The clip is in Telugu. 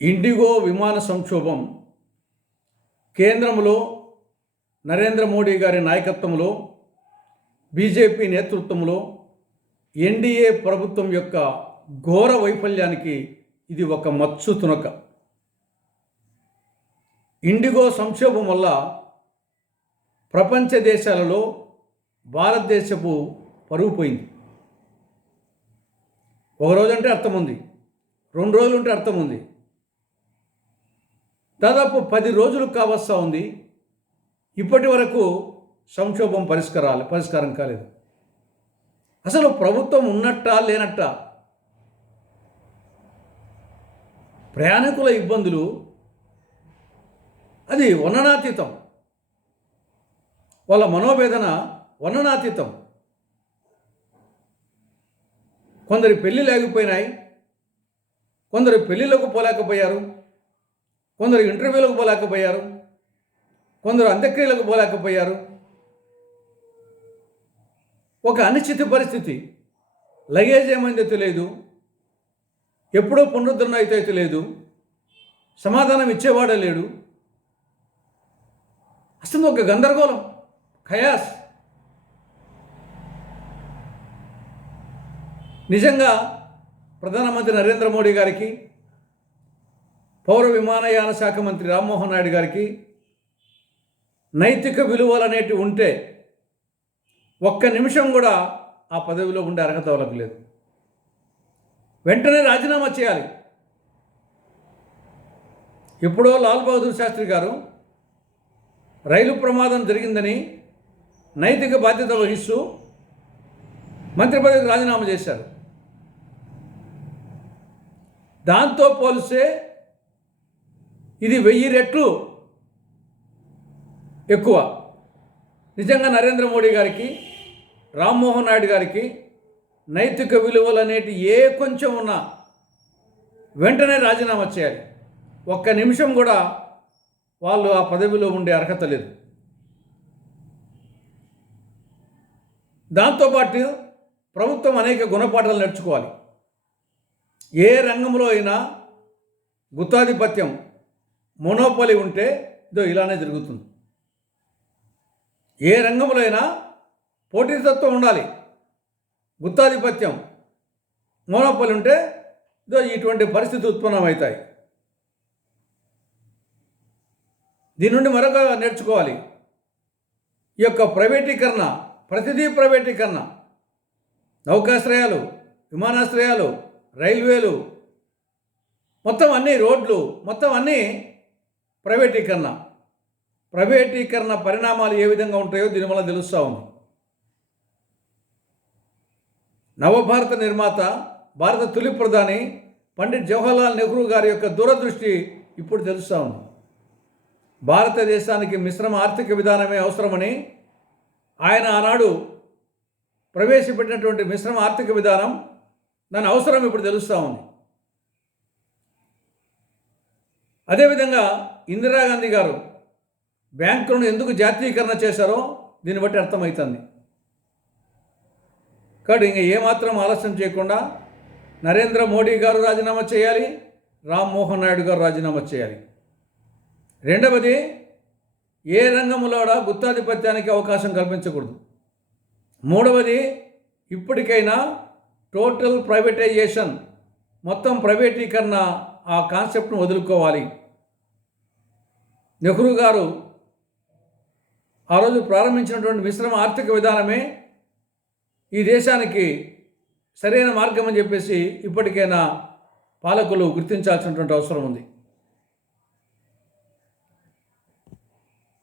ఇండిగో విమాన సంక్షోభం కేంద్రంలో నరేంద్ర మోడీ గారి నాయకత్వంలో బీజేపీ నేతృత్వంలో ఎన్డీఏ ప్రభుత్వం యొక్క ఘోర వైఫల్యానికి ఇది ఒక మచ్చు తునక. ఇండిగో సంక్షోభం వల్ల ప్రపంచ దేశాలలో భారతదేశపు పరుగు పోయింది. ఒక రోజు అంటే అర్థం ఉంది, 2 రోజులు ఉంటే అర్థం ఉంది, దాదాపు 10 రోజులు కావస్తా ఉంది. ఇప్పటి వరకు సంక్షోభం పరిష్కారం కాలేదు. అసలు ప్రభుత్వం ఉన్నట్టా లేనట్టా? ప్రయాణికుల ఇబ్బందులు అది వర్ణనాతీతం, వాళ్ళ మనోవేదన వర్ణనాతీతం. కొందరి పెళ్ళిళ్ళు ఆగిపోయినాయి, కొందరు పెళ్ళిళ్ళకు పోలేకపోయారు, కొందరు ఇంటర్వ్యూలకు పోలేకపోయారు, కొందరు అంత్యక్రియలకు పోలేకపోయారు. ఒక అనిశ్చిత పరిస్థితి. లగేజ్ ఏమైందో తెలియదు, ఎప్పుడో పునరుద్ధరణ అయితే తెలియదు, సమాధానం ఇచ్చేవాడే లేడు. అసలు ఒక గందరగోళం, ఖయాస్. నిజంగా ప్రధానమంత్రి నరేంద్ర మోడీ గారికి, పౌర విమానయాన శాఖ మంత్రి రామ్మోహన్ నాయుడు గారికి నైతిక విలువలు అనేటివి ఉంటే ఒక్క నిమిషం కూడా ఆ పదవిలో ఉండే అర్హత వాళ్ళకు లేదు. వెంటనే రాజీనామా చేయాలి. ఎప్పుడో లాల్ బహదూర్ శాస్త్రి గారు రైలు ప్రమాదం జరిగిందని నైతిక బాధ్యత వహిస్తూ మంత్రి పదవికి రాజీనామా చేశారు. దాంతో పోలిస్తే ఇది 1000 రెట్లు ఎక్కువ. నిజంగా నరేంద్ర మోడీ గారికి, రామ్మోహన్ నాయుడు గారికి నైతిక విలువలు అనేటి ఏ కొంచెం ఉన్నా వెంటనే రాజీనామా చేయాలి. ఒక్క నిమిషం కూడా వాళ్ళు ఆ పదవిలో ఉండే అర్హత లేదు. దాంతోపాటు ప్రభుత్వం అనేక గుణపాఠాలు నేర్చుకోవాలి. ఏ రంగంలో అయినా గుత్తాధిపత్యం, మొనోపలి ఉంటే ఇలానే జరుగుతుంది. ఏ రంగంలో అయినా పోటీతత్వం ఉండాలి. గుత్తాధిపత్యం, మోనోపలి ఉంటే ఇటువంటి పరిస్థితి ఉత్పన్నమవుతాయి. దీని నుండి మరొక నేర్చుకోవాలి. ఈ యొక్క ప్రైవేటీకరణ, ప్రతిదీ ప్రైవేటీకరణ. నౌకాశ్రయాలు, విమానాశ్రయాలు, రైల్వేలు, మొత్తం అన్ని రోడ్లు, మొత్తం అన్నీ ప్రైవేటీకరణ పరిణామాలు ఏ విధంగా ఉంటాయో దీనివల్ల తెలుస్తూ ఉంది. నవభారత నిర్మాత, భారత తొలి ప్రధాని పండిట్ జవహర్లాల్ నెహ్రూ గారి యొక్క దూరదృష్టి ఇప్పుడు తెలుస్తూ ఉంది. భారతదేశానికి మిశ్రమ ఆర్థిక విధానమే అవసరమని ఆయన ఆనాడు ప్రవేశపెట్టినటువంటి మిశ్రమ ఆర్థిక విధానం, దాని అవసరం ఇప్పుడు తెలుస్తూ ఉంది. అదేవిధంగా ఇందిరాగాంధీ గారు బ్యాంకులను ఎందుకు జాతీయకరణ చేశారో దీన్ని బట్టి అర్థమవుతుంది. కాబట్టి ఇంకా ఏమాత్రం ఆలస్యం చేయకుండా నరేంద్ర మోడీ గారు రాజీనామా చేయాలి, రామ్మోహన్ నాయుడు గారు రాజీనామా చేయాలి. రెండవది, ఏ రంగంలో గుత్తాధిపత్యానికి అవకాశం కల్పించకూడదు. మూడవది, ఇప్పటికైనా టోటల్ ప్రైవేటైజేషన్, మొత్తం ప్రైవేటీకరణ, ఆ కాన్సెప్ట్ను వదులుకోవాలి. నెహ్రూ గారు ఆ రోజు ప్రారంభించినటువంటి మిశ్రమ ఆర్థిక విధానమే ఈ దేశానికి సరైన మార్గం అని చెప్పేసి ఇప్పటికైనా పాలకులు గుర్తించాల్సినటువంటి అవసరం ఉంది.